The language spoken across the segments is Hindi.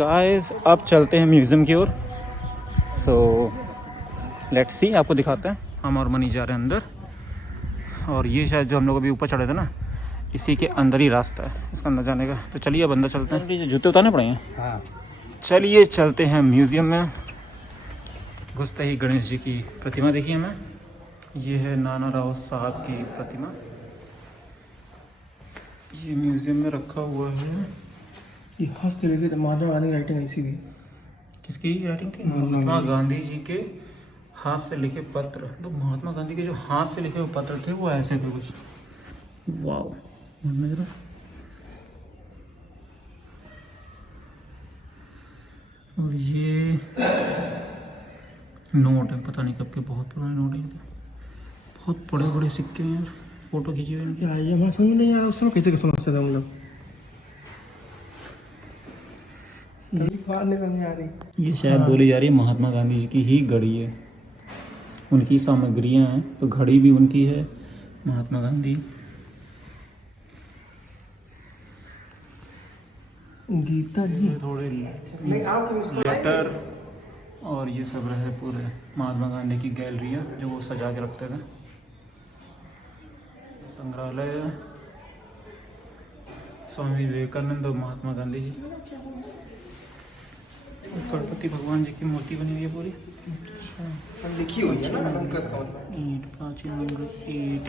गाइस अब चलते हैं म्यूज़ियम की ओर। सो लेट्स सी, आपको दिखाते हैं। हम और मनी जा रहे हैं अंदर, और ये शायद जो हम लोग अभी ऊपर चढ़े थे ना, इसी के अंदर ही रास्ता है इसका अंदर जाने का। तो चलिए अब अंदर चलते हैं। जूते उतारने पड़ेंगे। हाँ, चलिए चलते हैं म्यूज़ियम में। घुसते ही गणेश जी की प्रतिमा देखी हमें। ये है नाना राव साहब की प्रतिमा। ये म्यूज़ियम में रखा हुआ है। ये हाथ से लेके महात्मा गांधी राइटिंग ऐसी थी। किसकी राइटिंग थी? महात्मा गांधी जी के हाथ से लिखे पत्र। तो महात्मा गांधी के जो हाथ से लिखे हुए पत्र थे वो ऐसे थे कुछ। वाओ, और ये नोट है, पता नहीं कब के, बहुत पुराने नोट हैं। बहुत बड़े बड़े सिक्के हैं यार, फोटो खींची हुई इनकी। क्या ये हमारा समझ नहीं आया, उस समय कैसे समझते थे हम लोग। नहीं आ रही। ये शायद बोली जा रही है महात्मा गांधी जी की ही घड़ी है, उनकी सामग्रियां हैं। तो घड़ी भी उनकी है, महात्मा गांधी। गीता जी थोड़े नहीं, आपके लेटर और ये सब रहे पूरे महात्मा गांधी की गैलरियाँ जो वो सजा के रखते थे। संग्रहालय, स्वामी विवेकानंद और महात्मा गांधी जी। गणपति भगवान जी की मूर्ति बनी हुई है पूरी। अच्छा, लिखी हुई है ना ईंट, प्राचीन ईंट,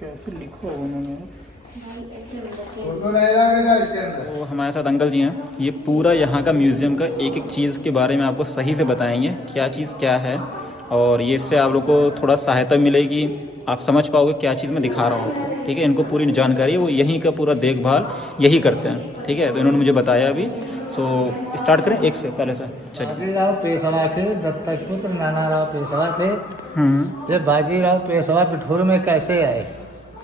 कैसे लिखा होगा उन्होंने। तो हमारे साथ अंकल जी हैं। ये पूरा यहाँ का म्यूज़ियम का एक एक चीज़ के बारे में आपको सही से बताएंगे, क्या चीज़ क्या है। और ये इससे आप लोग को थोड़ा सहायता मिलेगी, आप समझ पाओगे क्या चीज़ मैं दिखा रहा हूँ। ठीक है, इनको पूरी जानकारी है, वो यहीं का पूरा देखभाल यही करते हैं। ठीक है, तो इन्होंने मुझे बताया अभी। सो स्टार्ट करें एक से पहले से। चलिए। बाजीराव पेशवा के दत्तक पुत्र नाना राव पेशवा थे। ये बाजीराव पेशवा पिठोर में कैसे आए?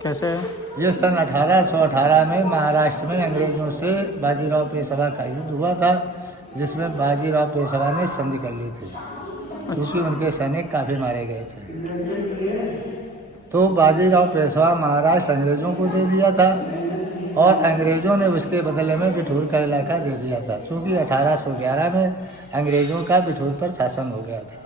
कैसे है? ये सन 1818 में महाराष्ट्र में अंग्रेजों से बाजीराव पेशवा का युद्ध हुआ था, जिसमें बाजीराव पेशवा ने संधि कर ली थी, क्योंकि उनके सैनिक काफ़ी मारे गए थे। तो बाजीराव पेशवा महाराष्ट्र अंग्रेजों को दे दिया था, और अंग्रेजों ने उसके बदले में बिठूर का इलाका दे दिया था, क्योंकि 1811 में अंग्रेजों का बिठूर पर शासन हो गया था।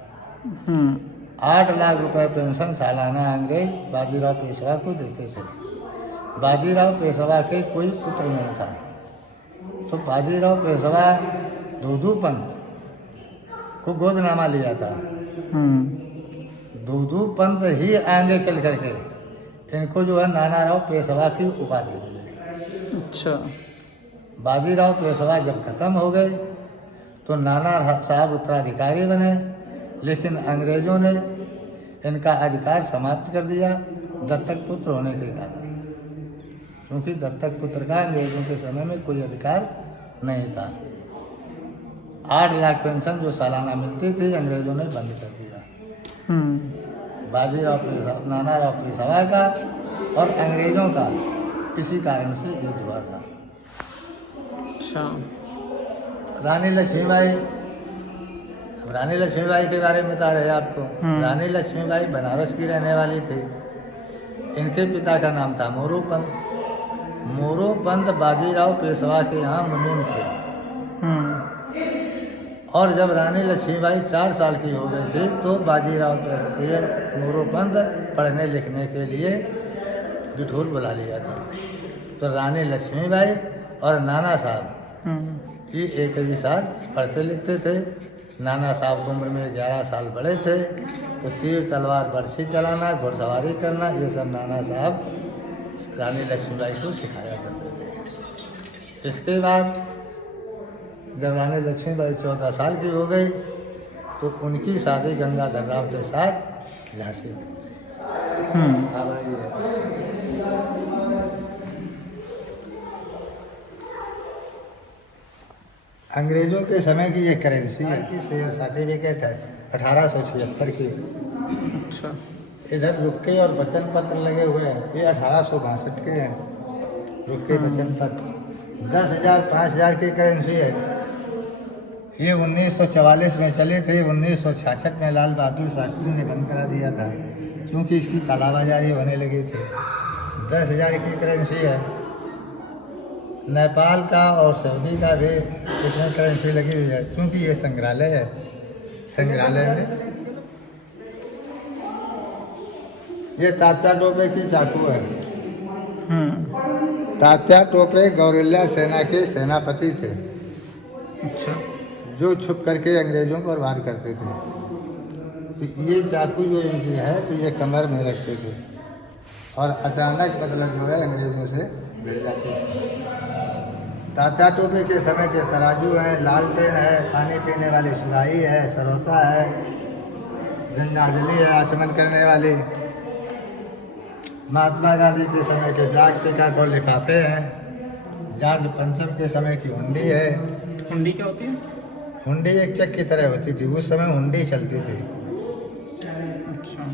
8 लाख रुपए पेंशन सालाना अंग्रेज बाजीराव पेशवा को देते थे। बाजीराव पेशवा के कोई पुत्र नहीं था, तो बाजीराव पेशवा दूधू पंत को गोदनामा लिया था। दूधू पंत ही आगे चल करके इनको जो है नाना राव पेशवा की उपाधि मिली। अच्छा, बाजीराव पेशवा जब खत्म हो गए तो नाना साहब उत्तराधिकारी बने, लेकिन अंग्रेजों ने इनका अधिकार समाप्त कर दिया दत्तक पुत्र होने के कारण, क्योंकि दत्तक पुत्र का अंग्रेजों के समय में कोई अधिकार नहीं था। 8 लाख पेंशन जो सालाना मिलती थी अंग्रेजों ने बंद कर दिया। बाजीराव पेशवा, नाना राव पेशवा का और अंग्रेजों का इसी कारण से युद्ध हुआ था। अच्छा, रानी लक्ष्मीबाई, रानी लक्ष्मीबाई के बारे में बता रहे आपको। रानी लक्ष्मीबाई बनारस की रहने वाली थी। इनके पिता का नाम था मोरू पंत। मोरू पंत बाजीराव पेशवा के यहाँ मुनीम थे। और जब रानी लक्ष्मीबाई 4 साल की हो गई थी तो बाजीराव मोरू पंत पढ़ने लिखने के लिए बिठूर बुला लिया था। तो रानी लक्ष्मीबाई और नाना साहब की एक ही साथ पढ़ते लिखते थे। नाना साहब की उम्र में 11 साल बड़े थे, तो तीर तलवार बरछी चलाना, घुड़सवारी करना, ये सब नाना साहब रानी लक्ष्मीबाई को सिखाया करते थे। इसके बाद जब रानी लक्ष्मीबाई 14 साल की हो गई तो उनकी शादी गंगाधर राव के साथ झांसी में। अंग्रेजों के समय की ये करेंसी है, शेयर सर्टिफिकेट है 1876 की। अच्छा, इधर रुक्के और वचन पत्र लगे हुए हैं, ये 1862 के हैं। रुक्के वचन पत्र 10,000 5,000 की करेंसी है। ये 1944 में चले थे, 1966 में लाल बहादुर शास्त्री ने बंद करा दिया था। क्योंकि इसकी कालाबाजारी होने लगी थी। 10,000 की करेंसी है। नेपाल का और सऊदी का भी इसमें करेंसी लगी हुई है, क्योंकि ये संग्रहालय है। संग्रहालय में ये तात्या टोपे की चाकू है। तात्या टोपे गौरिल्ला सेना के सेनापति थे, अच्छा। जो छुप करके अंग्रेजों पर वार करते थे। तो ये चाकू जो इनकी है, तो ये कमर में रखते थे और अचानक मतलब जो है अंग्रेजों से भिड़ जाते थे। तात्या टोपे के समय के तराजू है, लालटेन है, पानी पीने वाली सुराही है, सरोता है, गंगाजली है आचमन करने वाली। महात्मा गांधी के समय के डाक टिकट और लिफाफे हैं। जॉर्ज पंचम के समय की हुंडी है। हुंडी क्या होती है? हुंडी एक चक की तरह होती थी, उस समय हुंडी चलती थी। अच्छा।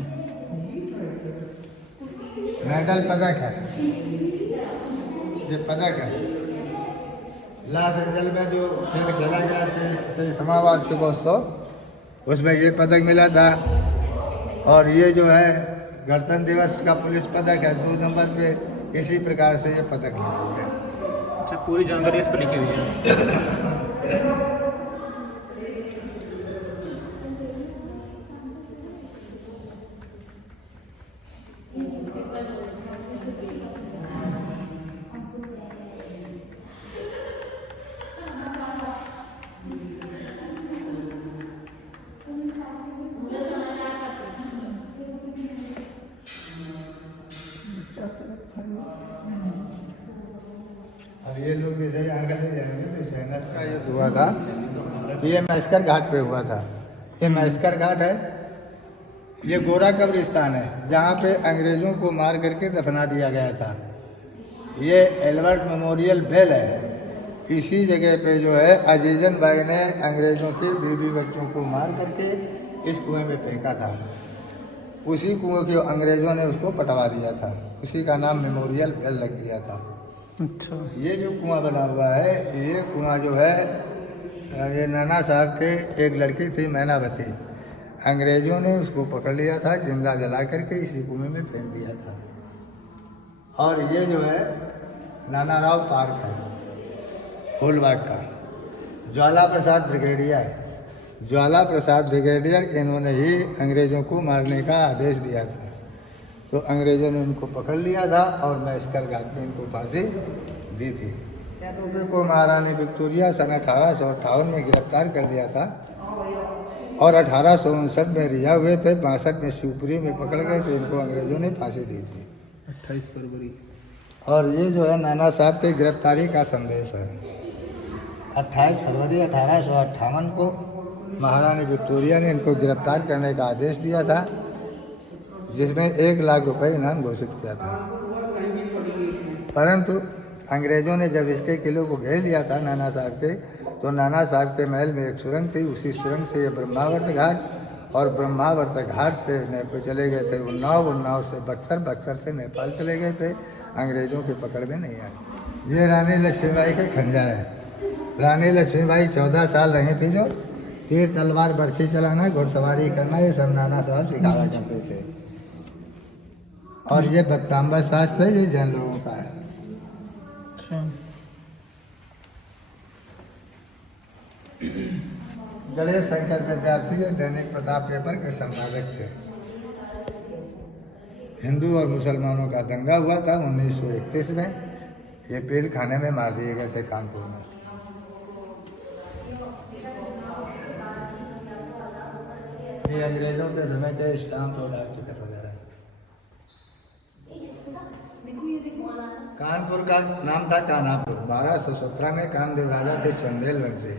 मेडल पदक है, ये पदक है। लॉस एंजल में जो खेल खेला गया थे समावार्षिकोत्सव, उसमें ये पदक मिला था। और ये जो है गणतंत्र दिवस का पुलिस पदक है 2 नंबर पे। इसी प्रकार से ये पदक मिला है। अच्छा, पूरी जानकारी इस पर लिखी हुई है। अब ये लोग जैसे आगे ले जाएंगे तो सेनत का ये हुआ था कि ये मैस्कर घाट पे हुआ था। ये मैस्कर घाट है, ये गोरा कब्रिस्तान है, जहाँ पे अंग्रेजों को मार करके दफना दिया गया था। ये एल्बर्ट मेमोरियल बेल है। इसी जगह पे जो है अजीजन भाई ने अंग्रेजों के बीवी बच्चों को मार करके इस कुएं में फेंका था। उसी कुएं के अंग्रेजों ने उसको पटवा दिया था, उसी का नाम मेमोरियल बेल रख दिया था। अच्छा। ये जो कुआं बना हुआ है, ये कुआं जो है ये नाना साहब के एक लड़की थी मैनावती, अंग्रेजों ने उसको पकड़ लिया था, जिंदा जला करके इसी कुएं में फेंक दिया था। और ये जो है नाना राव पार्क है फूलबाग का। ज्वाला प्रसाद ब्रिगेडियर, ज्वाला प्रसाद ब्रिगेडियर, इन्होंने ही अंग्रेजों को मारने का आदेश दिया था। तो अंग्रेजों ने इनको पकड़ लिया था और मैस्कर घाट में इनको फांसी दी थी। टोपे को महारानी विक्टोरिया सन 1858 में गिरफ्तार कर लिया था और 1859 में रिहा हुए थे। 62 में शिवपुरी में पकड़ गए थे, इनको अंग्रेजों ने फांसी दी थी 28 फरवरी। और ये जो है नाना साहब के गिरफ्तारी का संदेश है। 28 फरवरी 1858 को महारानी विक्टोरिया ने इनको गिरफ्तार करने का आदेश दिया था, जिसमें 1 लाख रुपए इनाम घोषित किया था। परंतु अंग्रेजों ने जब इसके किले को घेर लिया था नाना साहब के, तो नाना साहब के महल में एक सुरंग थी, उसी सुरंग से ये ब्रह्मावर्त घाट और ब्रह्मावर्त घाट से नेपाल चले गए थे उन्नाव, उन्नाव से बक्सर, बक्सर से नेपाल चले गए थे। अंग्रेजों के पकड़ में नहीं आए। ये रानी लक्ष्मीबाई के खंजर है। रानी लक्ष्मीबाई 14 साल रही थी, जो तीर तलवार बर्छी चलाना, घुड़सवारी करना, ये सब नाना साहब सिखाया करते थे। और ये भक्तांबर शास्त्र है, ये जैन लोगों का है। गणेश शंकर विद्यार्थी ये दैनिक प्रताप पेपर के संपादक थे। हिंदू और मुसलमानों का दंगा हुआ था 1931 में। ये पेड़ खाने में मार दिए गए थे कानपुर में। ये अंग्रेजों के समय के स्टाम्प और डाक टिकट वगैरह। कानपुर का नाम था कानापुर। 1217 में कामदेव राजा थे चंदेल वंशी।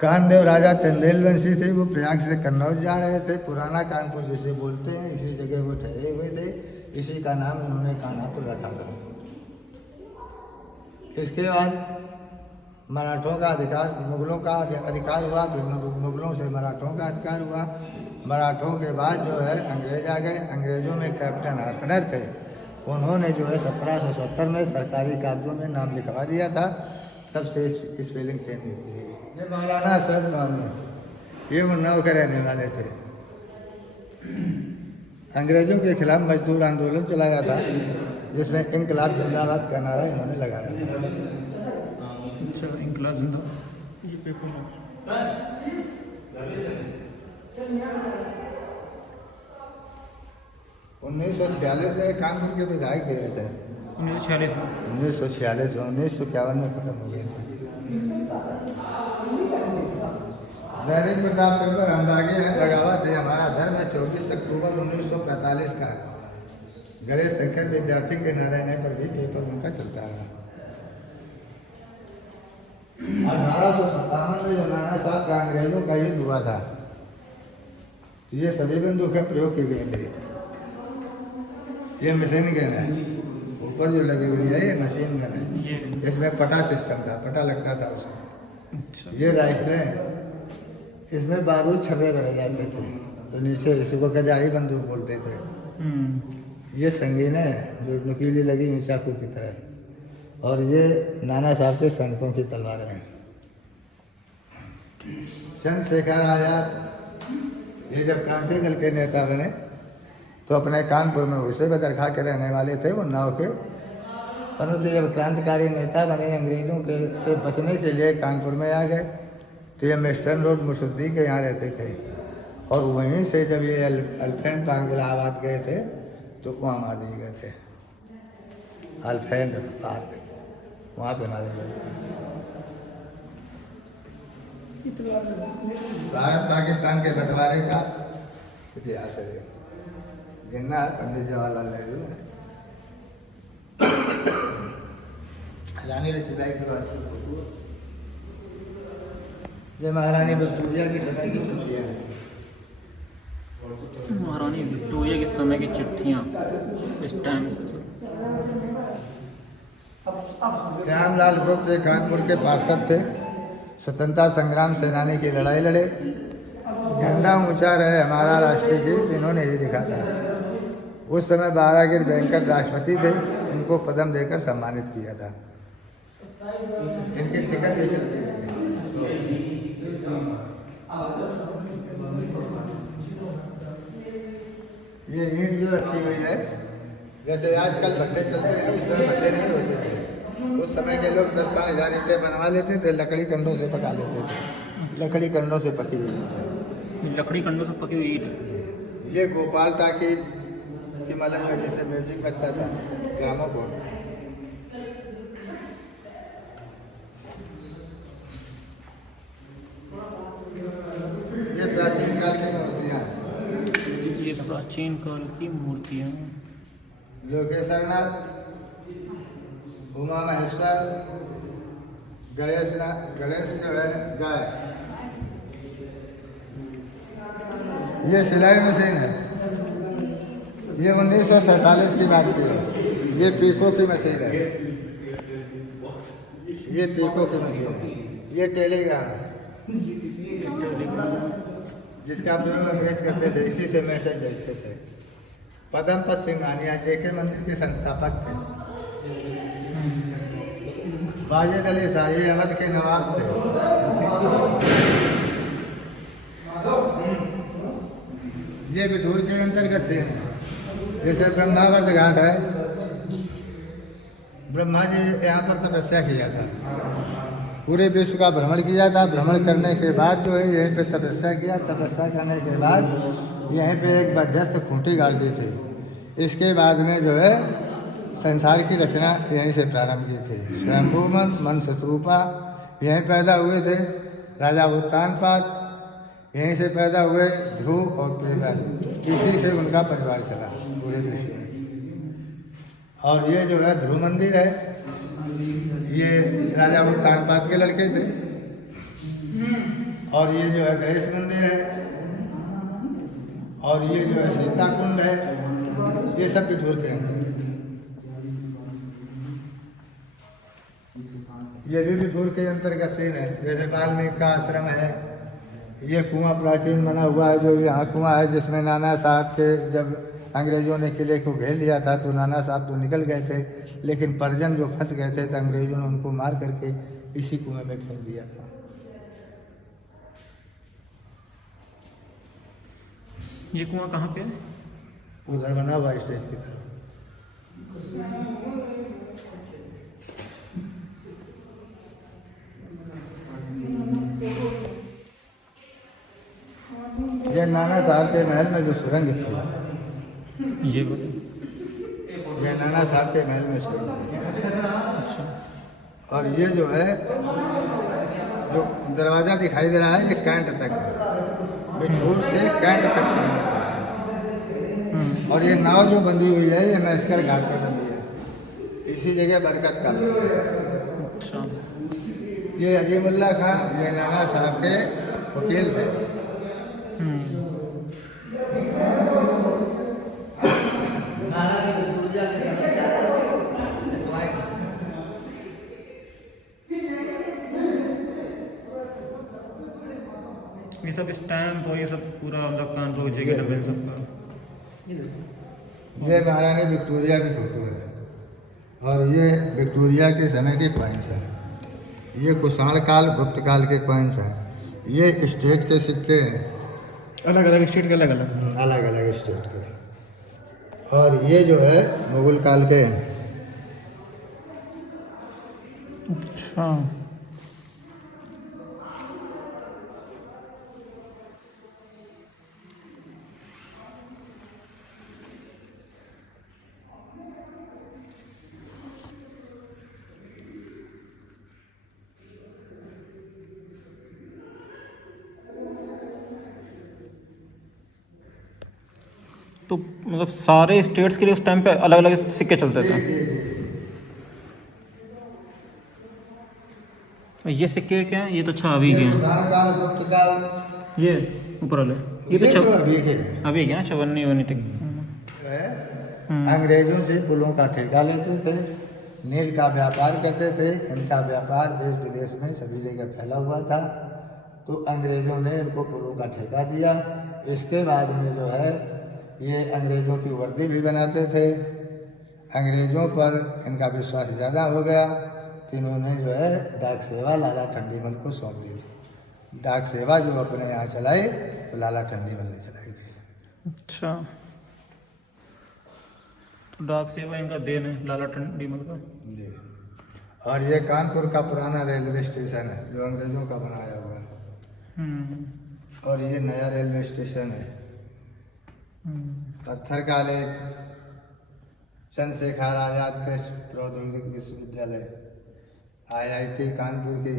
कामदेव राजा चंदेल वंशी थे, वो प्रयाग से कन्नौज जा रहे थे। पुराना कानपुर जिसे बोलते हैं, इसी जगह वो ठहरे हुए थे, इसी का नाम उन्होंने कानापुर रखा था। इसके बाद मराठों का अधिकार, मुगलों का अधिकार हुआ, फिर मुगलों से मराठों का अधिकार हुआ। मराठों के बाद जो है अंग्रेज आ गए। अंग्रेजों में कैप्टन हार्पनर थे, उन्होंने जो है 1770 में सरकारी कागजों में नाम लिखवा दिया था। तब से स्पेलिंग चेंज हुई थी। ये मौलाना असद मोहम्मद, ये उन्नाव के रहने वाले थे। अंग्रेजों के खिलाफ मजदूर आंदोलन चलाया था, जिसमें इनकलाब जिंदाबाद का नारा इन्होंने लगाया था। अच्छा, इनकलाब जिंदा। ये पेपर लो। 1946 में कानपुर के विधायक गिरे थे। 1946 में। 1946 में, 1951 में खत्म हो गए थे। दैनिक प्रताप पेपर हम आगे हैं, लगावत है हमारा धर्म है 24 अक्टूबर 1945 का। गणेश शंकर विद्यार्थी के नारायण पर भी पेपर उनका चलता रहा। 1857 में जो नाना साहब का अंग्रेजों का युद्ध हुआ था, ये सभी बंदूक का प्रयोग किए गए थे। ये मशीन गन है, ऊपर जो लगी हुई है ये मशीन गन है। इसमें पटा सिस्टम था, पटा लगता था उसमें। अच्छा। ये राइफल है, इसमें बारूद छर्रे भरे जाते थे, तो नीचे इसी को गजाई बंदूक बोलते थे। ये संगीन है जो नुकीली लगी हुई चाकू की तरह, और ये नाना साहब के सैनिकों की तलवारें हैं। चंद्रशेखर आजाद ये जब क्रांति दल के नेता बने तो अपने कानपुर में उसे बदरखा के रहने वाले थे, वो नाव के। परंतु जब क्रांतिकारी नेता बने, अंग्रेजों के से बचने के लिए कानपुर में आ गए, तो ये वेस्टर्न रोड मुसुद्दी के यहाँ रहते थे, और वहीं से जब ये एलिफेंट पार्क इलाहाबाद गए थे तो वहाँ मार दिए गए थे। एलिफेंट पार्क वहाँ पे मारे गए। भारत पाकिस्तान के बंटवारे का इतिहास है। जिन्ना पंडित जवाहरलाल नेहरू ने रानी लक्ष्मीबाई के वास्ते, ये महारानी विक्टोरिया की समय की चिट्ठियाँ हैं। महारानी विक्टोरिया के समय की चिट्ठियाँ इस टाइम से सर। श्यामलाल गुप्त एक कानपुर के पार्षद थे, स्वतंत्रता संग्राम सेनानी की लड़ाई लड़े। झंडा ऊंचा रहे हमारा राष्ट्रीय गीत इन्होंने ही लिखा था। उस समय बारागिर वेंकट राष्ट्रपति थे, इनको पदम देकर सम्मानित किया था। इनके टिकट भी चलते थे। ये ईंट जो रखी हुई है, जैसे आजकल भट्टे चलते हैं, उस समय भट्टे नहीं होते थे। उस समय के लोग 10-5 हज़ार ईंटें बनवा लेते थे, लकड़ी कंडों से पका लेते थे। लकड़ी कंडों से पकी हुई ईंट है। लकड़ी कंडों से पकी हुई ईंट। ये गोपाल टाकी की मलन है, जैसे म्यूजिक बजता था ग्रामोफोन। ये प्राचीन काल की मूर्तियाँ हैं। ये प्राचीन काल की मूर्तियाँ। लोकेश्वरनाथ, उमा महेश्वर, गणेश जो है गाय। ये सिलाई मशीन है, ये 1947 की बात की है। ये पीको की मशीन है, ये पीको की मशीन है। ये टेलीग्राम है, जिसका प्रयोग अंग्रेज करते थे, इसी से मैसेज भेजते थे। पद्मपत सिंघानिया जेके मंदिर के संस्थापक थे। वाजिद अली शाह ये अवध के नवाब थे। ये बिठूर के अंतर्गत से जैसे ब्रह्मावर्त घाट है, ब्रह्मा जी यहाँ पर तपस्या किया था, पूरे विश्व का भ्रमण किया था। भ्रमण करने के बाद जो है यहीं पे तपस्या किया। तपस्या करने के बाद यहीं पे एक मध्यस्थ खूंटी गाड़ दी थी। इसके बाद में जो है संसार की रचना यहीं से प्रारंभ की थी। स्वयंभूमन, मन शत्रुपा यहीं पैदा हुए थे। राजा उत्तानपाद यहीं से पैदा हुए। ध्रुव और पृथ्वी, इसी से उनका परिवार चला पूरे विश्व में। और ये जो है ध्रुव मंदिर है, ये राजा उत्तानपाद के लड़के थे। और ये जो है गणेश मंदिर है, और ये जो है सीता कुंड है, ये सब बिठूर के अंदर। ये भी बिठूर के अंतर्गत सीन है। जैसे वाल्मीकि का आश्रम है, ये कुआं प्राचीन बना हुआ है, जो यहाँ कुआं है, जिसमें नाना साहब के जब अंग्रेजों ने किले को घेर लिया था तो नाना साहब तो निकल गए थे, लेकिन परिजन जो फंस गए थे तो अंग्रेजों ने उनको मार करके इसी कुएं में फेंक दिया था। ये कुआं कहाँ पे है? उधर बना हुआ स्टेज की तरफ। ये नाना साहब के महल में जो सुरंग थी, ये नाना साहब के महल में सुरंग थी। और ये जो है जो दरवाजा दिखाई दे रहा है ये कैंट तक है, बिठूर से कैंट तक सुरंग है। और ये नाव जो बंधी हुई है ये नस्कर घाट पे बंधी है, इसी जगह बरकत का है। अच्छा। ये अजीमुल्ला खां ये नाना साहब के वकील थे। ये सब स्टैम्प और ये सब पूरा मतलब कानपुर जगह डब्बे सबका। ये महारानी विक्टोरिया की फोटो है और ये विक्टोरिया के समय की कॉइन्स है। ये कुषाण काल गुप्त काल के कॉइन्स हैं। ये स्टेट के सिक्के हैं, अलग अलग स्टेट के अलग अलग। अलग अलग स्टेट के। और ये जो है मुगल काल के हैं। अच्छा। तो मतलब सारे स्टेट्स के लिए उस टाइम पे अलग अलग सिक्के चलते थे। ये सिक्के क्या हैं? ये तो अच्छा अभी के हैं। कुषाण काल गुप्त काल ये ऊपर वाले ये तो अभी के हैं। अभी के ना 54 तक। अंग्रेजों से पुलों का ठेका लेते थे, नील का व्यापार करते थे। इनका व्यापार देश विदेश में सभी जगह फैला हुआ था, तो अंग्रेजों ने इनको पुलों का ठेका दिया। इसके बाद में जो है ये अंग्रेजों की वर्दी भी बनाते थे। अंग्रेजों पर इनका विश्वास ज़्यादा हो गया तो इन्होंने जो है डाक सेवा लाला टंडीमल को सौंप दी थी। डाक सेवा जो अपने यहाँ चलाई तो लाला टंडीमल ने चलाई थी। अच्छा। तो डाक सेवा इनका देन है लाला टंडीमल का। जी। और ये कानपुर का पुराना रेलवे स्टेशन है जो अंग्रेजों का बनाया हुआ है। और ये नया रेलवे स्टेशन है। पत्थर का लेक, चंद्रशेखर आजाद कृषि प्रौद्योगिकी विश्वविद्यालय, IIT कानपुर की,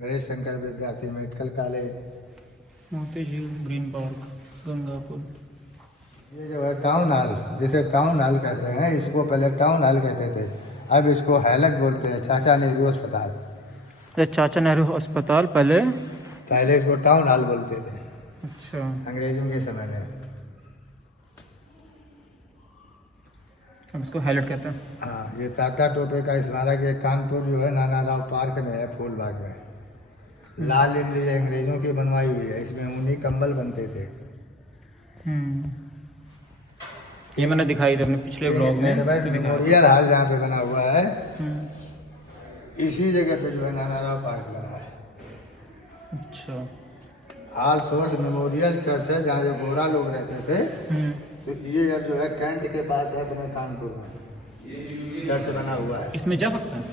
गणेश शंकर विद्यार्थी मेडिकल कॉलेज, मोती झील, ग्रीन पार्क, गंगापुर। ये जो है टाउन हॉल, जिसे टाउन हॉल कहते हैं, इसको पहले टाउन हॉल कहते थे, अब इसको हैलट बोलते हैं। चाचा नेहरू अस्पताल, ये चाचा नेहरू अस्पताल पहले इसको टाउन हॉल बोलते थे अच्छा। अंग्रेजों के समय में। अब इसको हाईलाइट कहते हैं। हाँ, ये ताता टोपे का स्मारक है कानपुर जो है नाना राव पार्क में है, फूलबाग में। लाल इमली अंग्रेजों की बनवाई हुई है, इसमें ऊनी कंबल बनते थे। ये मैंने दिखाई थी अपने पिछले ब्लॉग में। मेमोरियल हॉल जहाँ पे बना हुआ है, इसी जगह पे जो है नाना राव पार्क बना है। अच्छा। ऑल सोर्स मेमोरियल चर्च है जहाँ जो गोरा लोग रहते थे। तो ये अब जो है कैंट के पास है अपने कानपुर में चर्च बना हुआ है। इसमें जा सकते हैं?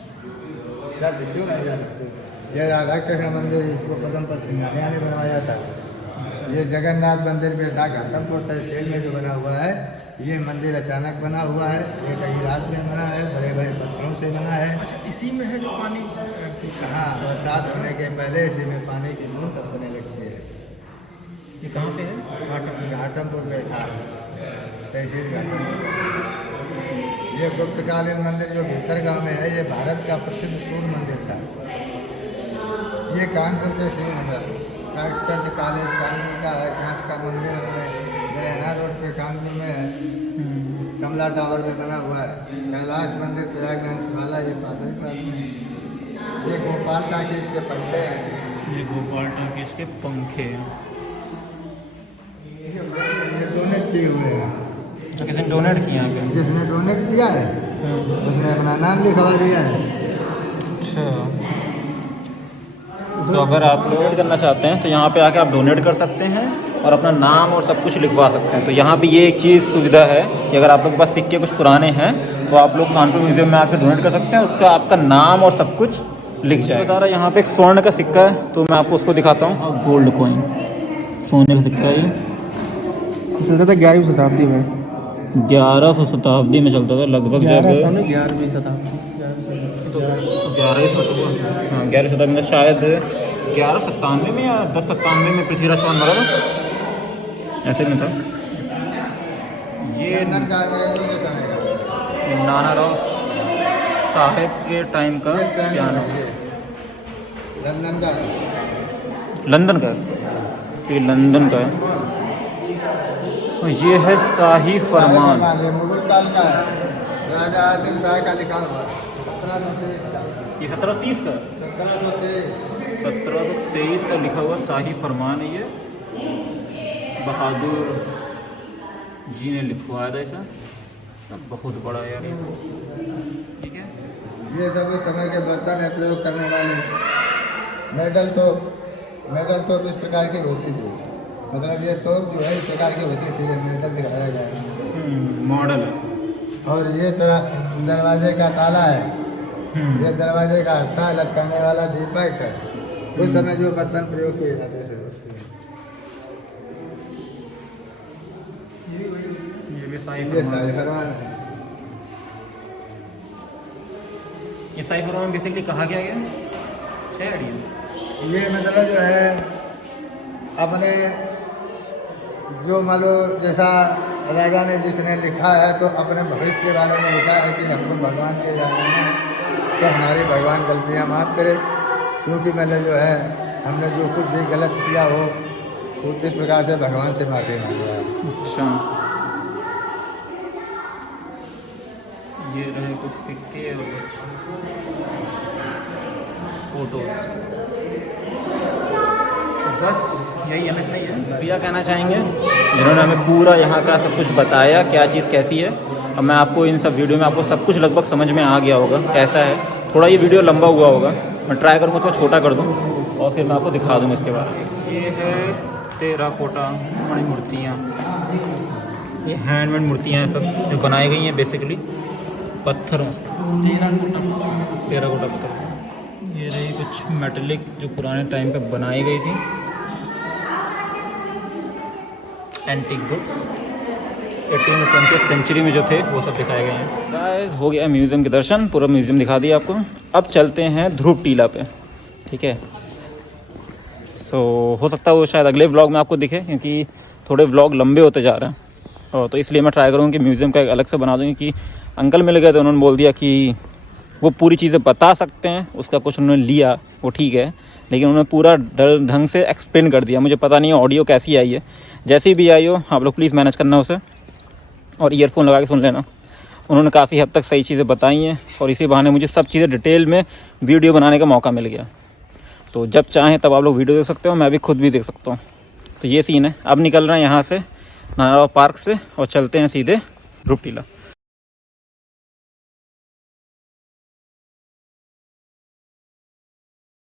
चर्च क्यों नहीं जा सकते? ये राधा कृष्ण मंदिर, इसको पदमपुर सिंघानिया ने बनवाया था। ये जगन्नाथ मंदिर बेटा घाटमपुर तहसील में जो बना हुआ है, ये मंदिर अचानक बना हुआ है, ये कहीं रात में बना है, बड़े बड़े पत्थरों से बना है। इसी में है जो पानी। हाँ, बरसात होने के पहले इसी में पानी की बूंद टपकने लगती है। ये कहाँ पे है? घाटमपुर बैठा तहसील घाटमपुर। ये गुप्तकालीन मंदिर जो भीतर गांव में है, ये भारत का प्रसिद्ध सूर्य मंदिर था। ये कानपुर के श्री नगर क्राइस्ट चर्च कॉलेज कानपुर का है। कांच का मंदिर अपने गरैना रोड पे कानपुर में है, कमला टावर में बना हुआ है। कैलाश मंदिर प्रयागराज वाला ये पादरी पास में। ये गोपाल टाकीज के पंखे हैं। ये गोपाल टाकीज के पंखे हैं। ये डोनेट किए हुए हैं। तो किसी ने डोनेट किया यहाँ पे? जिसने डोनेट किया है उसने अपना नाम लिखवा दिया है। अच्छा। तो अगर आप डोनेट करना चाहते हैं तो यहाँ पे आके आप डोनेट कर सकते हैं और अपना नाम और सब कुछ लिखवा सकते हैं। तो यहाँ पे ये एक चीज़ सुविधा है कि अगर आप लोग के पास सिक्के कुछ पुराने हैं तो आप लोग कानपुर म्यूजियम में आकर डोनेट कर सकते हैं, उसका आपका नाम और सब कुछ लिख जाए। बता रहा यहाँ पे एक स्वर्ण का सिक्का है, तो मैं आपको उसको दिखाता हूँ। और गोल्ड कॉइन, सोने का सिक्का है ये, चलता था 11वीं शताब्दी में। 1100 शताब्दी में चलता था लगभग। 1100 ना 11वीं शताब्दी, तो 11 हाँ 11 शताब्दी में शायद 1197 में या 1097 में पृथ्वीराज चौहान मरा था, ऐसे में था। ये नाना राव साहेब के टाइम का पियानो, लंदन का, ये लंदन का है। और ये है शाही फरमान, मुगल काल का है, राजा आदिल शाह का लिखा हुआ, 1723 का। ये 1730 का, 1723 का लिखा हुआ शाही फरमान है। ये बहादुर जी ने लिखवाया था ऐसा, बहुत बड़ा है यार ये, ठीक है। ये सब उस समय के बर्तन है प्रयोग करने वाले। मेडल तो इस प्रकार की होती थी, मतलब ये तोप जो है इस प्रकार की होती थी, ये मेडल दिखाया गया है, मॉडल है। और ये तरह दरवाजे का ताला है, ये दरवाजे का हत्था लटकाने वाला दीपक है। उस समय जो बर्तन प्रयोग किए जाते थे उसके, ये भी शाही ये फरमान सारे है। फरमान है। ये शाही फरमान बेसिकली कहा क्या गया, 6 आइडिया। ये मतलब जो है अपने जो मान लो जैसा राजा ने जिसने लिखा है तो अपने भविष्य के बारे में लिखा है कि हम लोग भगवान के जाने हैं तो हमारी भगवान गलतियाँ माफ़ करे, क्योंकि मतलब जो है हमने जो कुछ भी गलत किया हो तो इस प्रकार से भगवान से माफ़ी मांग रहा है। अच्छा, ये रहे कुछ सिक्के और कुछ फोटोज, बस यही है, लगता ही है। भैया कहना चाहेंगे जिन्होंने हमें पूरा यहाँ का सब कुछ बताया, क्या चीज़ कैसी है। अब मैं आपको इन सब वीडियो में आपको सब कुछ लगभग समझ में आ गया होगा कैसा है। थोड़ा ये वीडियो लंबा हुआ होगा, मैं ट्राई करूँगा उसको छोटा कर दूँ और फिर मैं आपको दिखा दूँगा इसके बारे में। ये है टेराकोटा मणिमूर्तियाँ, ये हैंडमेड मूर्तियाँ हैं सब, जो बनाई गई हैं बेसिकली पत्थरों से, टेराकोटा पत्थर। ये रही कुछ मेटलिक जो पुराने टाइम पे बनाई गई थी, एंटीक बुक्स 18वीं 20वीं सेंचुरी में जो थे वो सब दिखाए गए हैं। गाइस हो गया म्यूज़ियम के दर्शन, पूरा म्यूज़ियम दिखा दिया आपको। अब चलते हैं ध्रुव टीला पे, ठीक है। सो हो सकता है वो शायद अगले व्लॉग में आपको दिखे, क्योंकि थोड़े व्लॉग लंबे होते जा रहे हैं, और तो इसलिए मैं ट्राई करूँगा कि म्यूज़ियम का एक अलग से बना दूँ। कि अंकल मिल गए तो उन्होंने बोल दिया कि वो पूरी चीज़ें बता सकते हैं, उसका कुछ उन्होंने लिया वो ठीक है, लेकिन उन्होंने पूरा ढंग से एक्सप्लेन कर दिया। मुझे पता नहीं है ऑडियो कैसी आई है, जैसी भी आई हो आप लोग प्लीज़ मैनेज करना उसे, और ईयरफोन लगा के सुन लेना। उन्होंने काफ़ी हद तक सही चीज़ें बताई हैं, और इसी बहाने मुझे सब चीज़ें डिटेल में वीडियो बनाने का मौका मिल गया। तो जब चाहें तब आप लोग वीडियो देख सकते हो, मैं भी खुद भी देख सकता हूँ। तो ये सीन है। अब निकल रहे हैं यहाँ से नाना राव पार्क से और चलते हैं सीधे ध्रुव टीला।